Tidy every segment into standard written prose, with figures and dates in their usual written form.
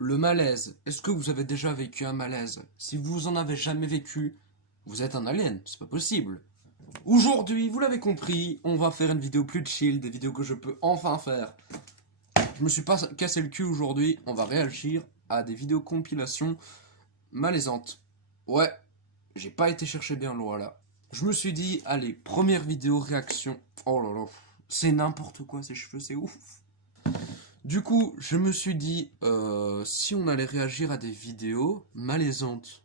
Le malaise. Est-ce que vous avez déjà vécu un malaise? Si vous en avez jamais vécu, vous êtes un alien, c'est pas possible. Aujourd'hui, vous l'avez compris, on va faire une vidéo plus chill, des vidéos que je peux enfin faire. Je me suis pas cassé le cul aujourd'hui, on va réagir à des vidéos compilations malaisantes. Ouais, j'ai pas été chercher bien loin là. Je me suis dit, allez, première vidéo réaction. Oh là là, c'est n'importe quoi ces cheveux, c'est ouf. Du coup, je me suis dit, si on allait réagir à des vidéos malaisantes.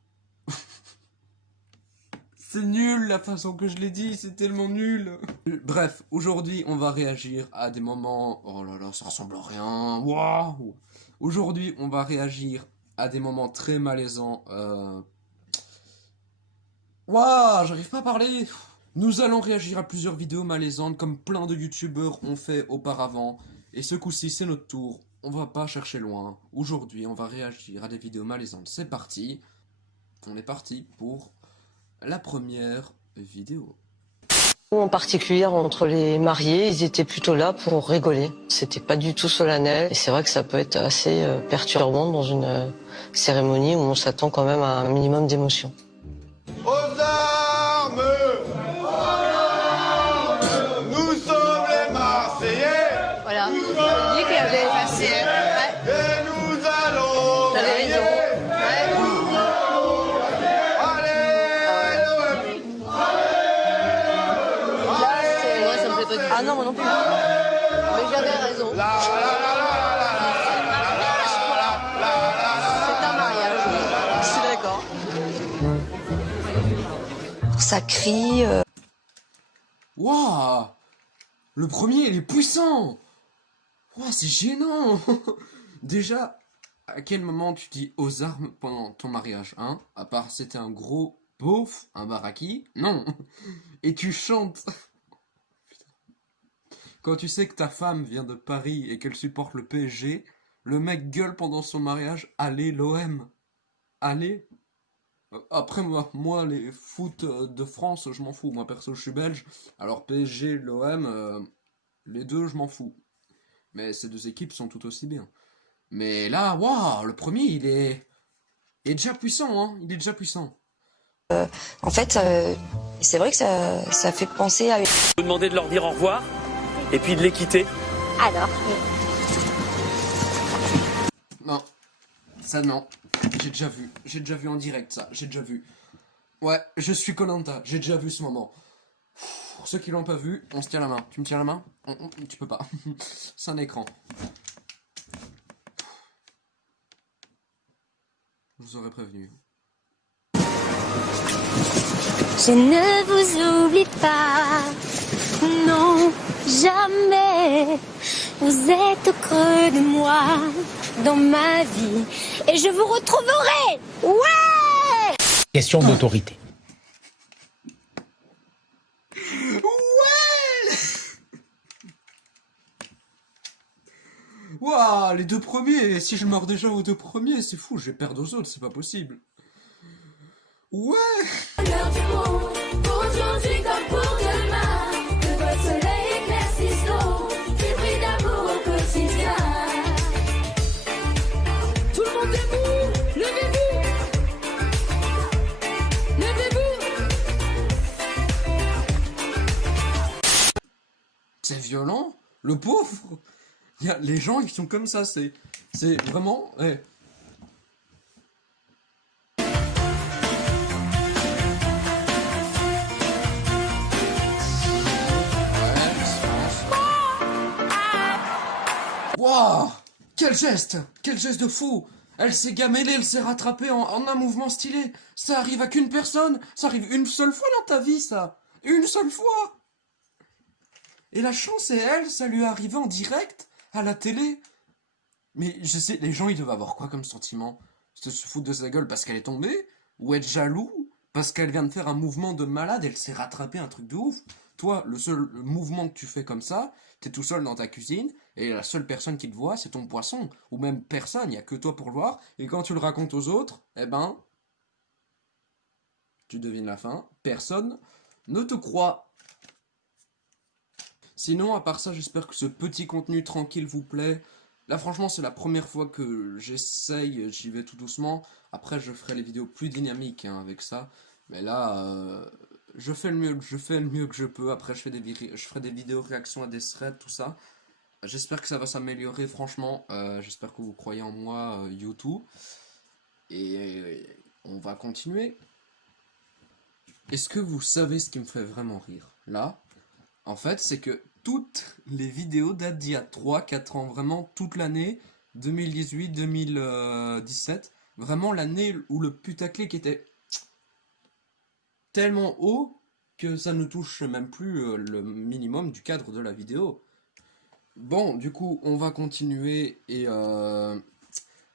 C'est nul la façon que je l'ai dit, c'est tellement nul. Bref, aujourd'hui, on va réagir à des moments... Oh là là, ça ressemble à rien. Waouh. Aujourd'hui, on va réagir à des moments très malaisants. Waouh, j'arrive pas à parler. Nous allons réagir à plusieurs vidéos malaisantes comme plein de youtubeurs ont fait auparavant. Et ce coup-ci, c'est notre tour. On va pas chercher loin. Aujourd'hui, on va réagir à des vidéos malaisantes. C'est parti. On est parti pour la première vidéo. En particulier entre les mariés, ils étaient plutôt là pour rigoler. C'était pas du tout solennel. Et c'est vrai que ça peut être assez perturbant dans une cérémonie où on s'attend quand même à un minimum d'émotion. Aux armes! Nous sommes les Marseillais! Voilà, on dit qu'il y avait passé. Ouais. Et nous allons T'avais raison. Ouais. Moi, ça me fait pas du tout. Ah non, moi non plus. Mais j'avais raison. C'est un mariage. Je suis d'accord. Ça crie. Waouh! Le premier, il est puissant! Waouh, c'est gênant! Déjà, à quel moment tu dis aux armes pendant ton mariage, hein? À part c'était un gros beauf, un baraki? Non! Et tu chantes! Quand tu sais que ta femme vient de Paris et qu'elle supporte le PSG, le mec gueule pendant son mariage, allez l'OM! Allez! Après moi les foot de France, je m'en fous. Moi perso, je suis belge. Alors PSG, l'OM, les deux, je m'en fous. Mais ces deux équipes sont tout aussi bien. Mais là, waouh, le premier, il est déjà puissant, hein. Il est déjà puissant. En fait, c'est vrai que ça fait penser à... Vous demander de leur dire au revoir et puis de les quitter. Alors, Non, ça non. J'ai déjà vu en direct ça. J'ai déjà vu. Ouais, je suis koh j'ai déjà vu ce moment. Pour ceux qui l'ont pas vu, on se tient la main. Tu me tiens la main? Tu peux pas. C'est un écran. Je vous aurais prévenu. Je ne vous oublie pas, non, jamais. Vous êtes au creux de moi, dans ma vie, et je vous retrouverai, ouais! Question d'autorité. Ouais. Waouh, les deux premiers. Si je meurs déjà aux deux premiers, c'est fou. Je vais perdre aux autres, c'est pas possible. Ouais. L'heure du monde, pour aujourd'hui comme pour demain, que votre soleil éclaircisse l'eau, du bruit d'amour au quotidien. Tout le monde debout, levez-vous, levez-vous. C'est violent. Le pauvre. Les gens, ils sont comme ça. C'est vraiment... Ouais. Waouh! Quel geste! Quel geste de fou! Elle s'est gamellée, elle s'est rattrapée en un mouvement stylé. Ça arrive à qu'une personne. Ça arrive une seule fois dans ta vie, ça. Une seule fois. Et la chance, c'est elle, ça lui est arrivé en direct, à la télé. Mais je sais, les gens, ils doivent avoir quoi comme sentiment? Se foutre de sa gueule parce qu'elle est tombée? Ou être jaloux? Parce qu'elle vient de faire un mouvement de malade, elle s'est rattrapée un truc de ouf. Toi, le seul mouvement que tu fais comme ça, t'es tout seul dans ta cuisine, et la seule personne qui te voit, c'est ton poisson. Ou même personne, il n'y a que toi pour le voir. Et quand tu le racontes aux autres, eh ben, tu devines la fin, personne ne te croit. Sinon, à part ça, j'espère que ce petit contenu tranquille vous plaît. Là, franchement, c'est la première fois que j'essaye, j'y vais tout doucement. Après, je ferai les vidéos plus dynamiques hein, avec ça. Mais là, je fais le mieux que je peux. Après, je ferai des vidéos réactions à des threads, tout ça. J'espère que ça va s'améliorer, franchement. J'espère que vous croyez en moi, YouTube. Et on va continuer. Est-ce que vous savez ce qui me fait vraiment rire? Là, en fait, c'est que toutes les vidéos datent d'il y a 3-4 ans. Vraiment, toute l'année 2018-2017. Vraiment l'année où le putaclic était tellement haut que ça ne touche même plus le minimum du cadre de la vidéo. Bon, du coup, on va continuer et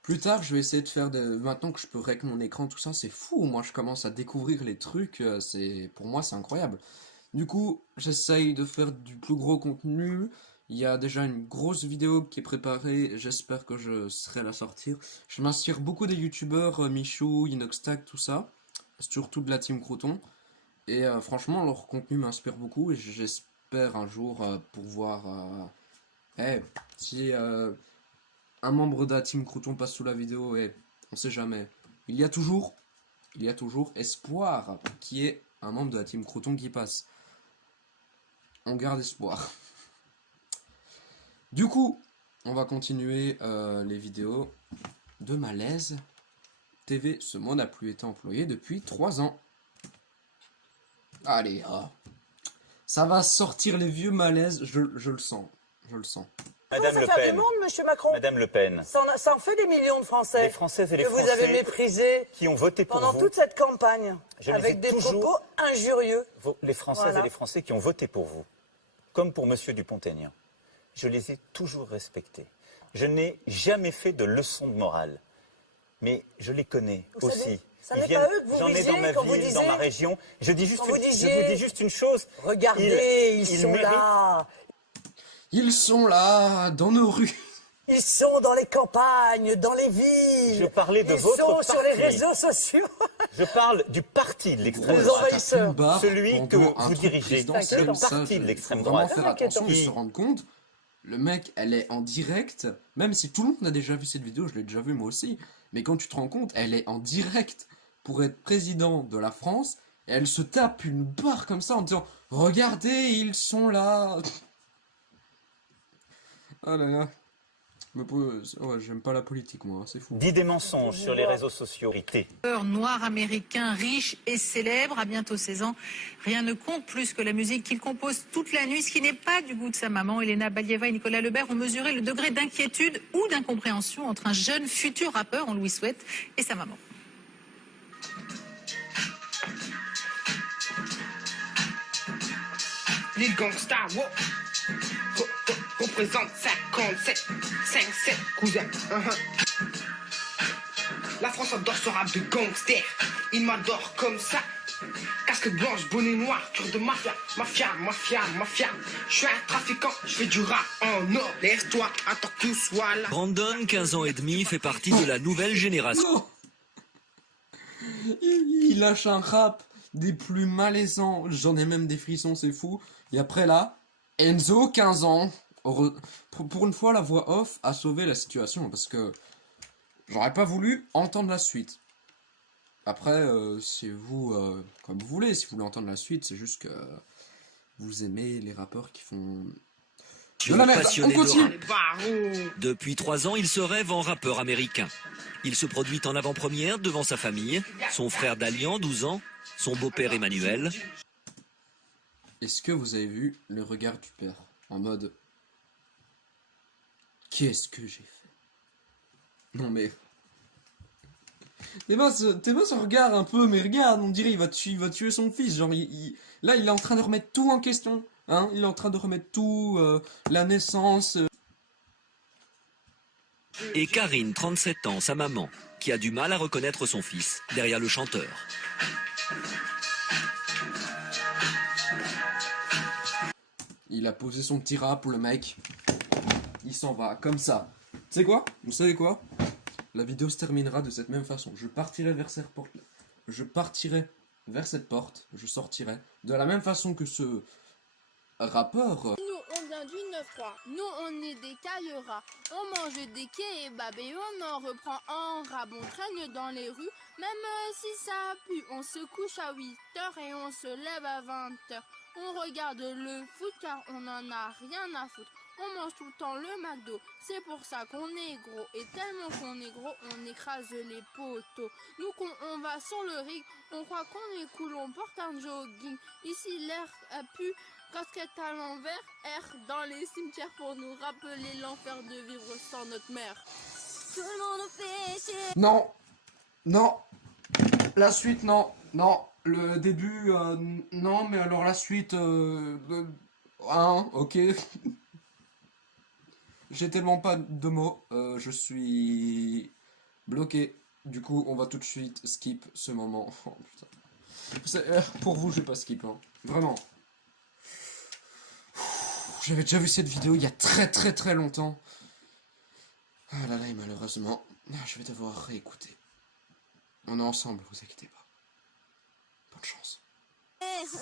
plus tard, je vais essayer de faire maintenant que je peux rec mon écran, tout ça, c'est fou. Moi, je commence à découvrir les trucs, pour moi, c'est incroyable. Du coup, j'essaye de faire du plus gros contenu. Il y a déjà une grosse vidéo qui est préparée, j'espère que je serai à la sortir. Je m'inspire beaucoup des youtubeurs, Michou, Inoxtag, tout ça. Surtout de la team Crouton. Et franchement, leur contenu m'inspire beaucoup et j'espère un jour pouvoir... si un membre de la team Crouton passe sous la vidéo, on sait jamais. Il y a toujours espoir qu'il y ait un membre de la team Crouton qui passe. On garde espoir. Du coup, on va continuer les vidéos de Malaise TV. Ce mot n'a plus été employé depuis 3 ans. Allez, ça va sortir les vieux malaises, je le sens. Je le sens. Madame Le faire Pen. du monde, Monsieur Macron. Madame Le Pen. Ça en fait des millions de Français. Les Françaises et les que vous Français avez méprisés qui ont voté pour pendant vous. toute cette campagne, Je avec les ai des toujours- propos injurieux. Les Françaises Voilà. et les Français qui ont voté pour vous, comme pour Monsieur Dupont-Aignan, je les ai toujours respectés. Je n'ai jamais fait de leçon de morale, mais je les connais Vous aussi. savez, ça Ils n'est viennent- pas eux que vous J'en ai visiez dans ma quand vous ville, dans disiez- ma région. Je dis juste quand vous je disiez- vous dis juste une chose. Regardez, ils sont méritent- là. Ils sont là, dans nos rues. Ils sont dans les campagnes, dans les villes. Je parlais de Ils votre sont sur les parti. réseaux sociaux. Je parle du parti de l'extrême Les droite. envahisseurs. Celui que Pendant un vous truc dirigez, présidentiel, le ça, parti de faut l'extrême vraiment droite. faire C'est attention et inquiétant. se rendre compte. Le mec, elle est en direct. Même si tout le monde a déjà vu cette vidéo, je l'ai déjà vu moi aussi. Mais quand tu te rends compte, elle est en direct pour être président de la France. Et elle se tape une barre comme ça en disant « Regardez, ils sont là !» Oh là là. Ouais, j'aime pas la politique, moi, c'est fou. Dit des mensonges sur les réseaux sociaux. Noir américain riche et célèbre, à bientôt 16 ans. Rien ne compte plus que la musique qu'il compose toute la nuit, ce qui n'est pas du goût de sa maman. Elena Balieva et Nicolas Lebert ont mesuré le degré d'inquiétude ou d'incompréhension entre un jeune futur rappeur, on lui souhaite, et sa maman. Les gangsters, wow. Représente 57, 5-7, cousin. La France adore ce rap de gangster. Il m'adore comme ça. Casque blanche, bonnet noir, cœur de mafia. Mafia. Je suis un trafiquant, je fais du rap en or. Laisse-toi, attends que tout soit là. Brandon, 15 ans et demi, fait partie de la nouvelle génération. Non. Il lâche un rap des plus malaisants. J'en ai même des frissons, c'est fou. Et après là, Enzo, 15 ans. Pour une fois, la voix off a sauvé la situation. Parce que j'aurais pas voulu entendre la suite. Après, c'est vous, comme vous voulez. Si vous voulez entendre la suite, c'est juste que vous aimez les rappeurs qui font de la merde. On continue. Depuis 3 ans, il se rêve en rappeur américain. Il se produit en avant-première devant sa famille, son frère Dalian, 12 ans, son beau-père Emmanuel. Est-ce que vous avez vu le regard du père en mode qu'est-ce que j'ai fait? Non mais t'es pas ce regard un peu, mais regarde, on dirait il va tuer son fils. Genre là il est en train de remettre tout en question, hein. Il est en train de remettre tout, la naissance. Et Karine, 37 ans, sa maman, qui a du mal à reconnaître son fils derrière le chanteur. Il a posé son petit rap, le mec. Il s'en va, comme ça. Tu sais quoi? Vous savez quoi? La vidéo se terminera de cette même façon. Je partirai vers cette porte. Je sortirai de la même façon que ce rappeur. Nous, on vient du 9 froid. Nous, on est des cailleras. On mange des kebabs et on en reprend en rab. On traîne dans les rues, même si ça pue. On se couche à 8h et on se lève à 20h. On regarde le foot car on n'en a rien à foutre. On mange tout le temps le McDo, c'est pour ça qu'on est gros. Et tellement qu'on est gros, on écrase les poteaux. Nous, quand on va sur le ring, on croit qu'on est cool, on porte un jogging. Ici, l'air pue, casquette à l'envers, air dans les cimetières pour nous rappeler l'enfer de vivre sans notre mère. Tout le monde fait chier. Non, non, la suite, non, non, le début, non, mais alors la suite, ok. J'ai tellement pas de mots, je suis bloqué. Du coup, on va tout de suite skip ce moment. Oh, putain. Pour vous, je vais pas skip, hein. Vraiment. J'avais déjà vu cette vidéo il y a très longtemps. Ah là là, et malheureusement, je vais devoir réécouter. On est ensemble, vous inquiétez pas. Bonne chance.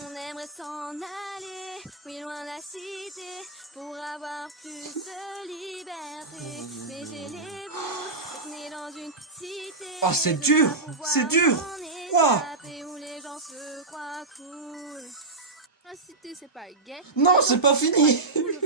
On aimerait s'en aller, oui loin de la cité, pour avoir plus de liberté. Mais j'ai les boules, né dans une cité. Oh, c'est dur, c'est dur. Où les gens se croient cool. La cité, c'est pas gay. Non, c'est pas fini.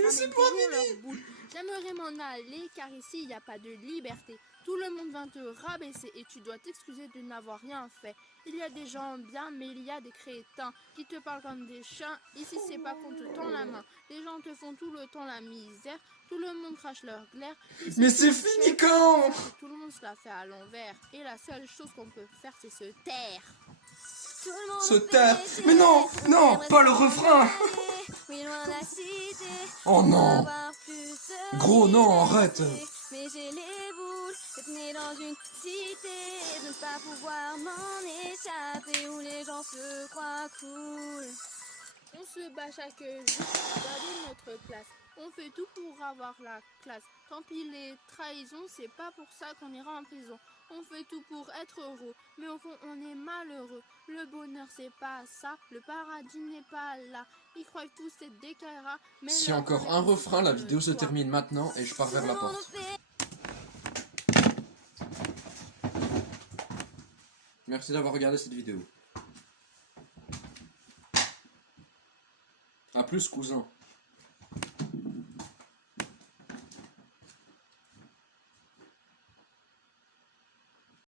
C'est pas fini. J'aimerais m'en aller car ici, il n'y a pas de liberté. Tout le monde va te rabaisser et tu dois t'excuser de n'avoir rien fait. Il y a des gens bien, mais il y a des crétins qui te parlent comme des chiens. Ici, c'est pas qu'on te tend la main. Les gens te font tout le temps la misère. Tout le monde crache leur glaire. Ici, mais c'est fini quand? Tout le monde se la fait à l'envers. Et la seule chose qu'on peut faire, c'est se taire. Se taire. Mais non, non, pas le refrain. Oh non. Gros, non, arrête. Mais j'ai les boules, d'être né dans une cité, de ne pas pouvoir m'en échapper, où les gens se croient cool. On se bat chaque jour pour garder notre place. On fait tout pour avoir la classe. Tant pis les trahisons, c'est pas pour ça qu'on ira en prison. On fait tout pour être heureux, mais au fond on est malheureux. Le bonheur c'est pas ça, le paradis n'est pas là. Ils croient que tout c'est des caïras, mais Si encore un refrain, la vidéo se termine maintenant et je pars vers la porte. Merci d'avoir regardé cette vidéo. A plus, cousin.